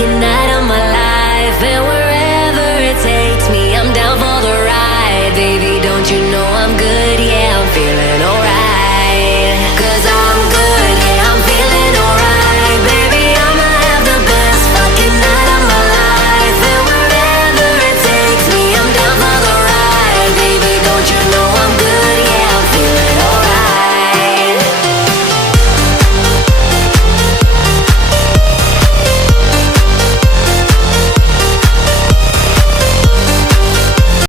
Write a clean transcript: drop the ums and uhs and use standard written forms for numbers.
second night of my life, and wherever it takes me, I'm down for the ride, baby.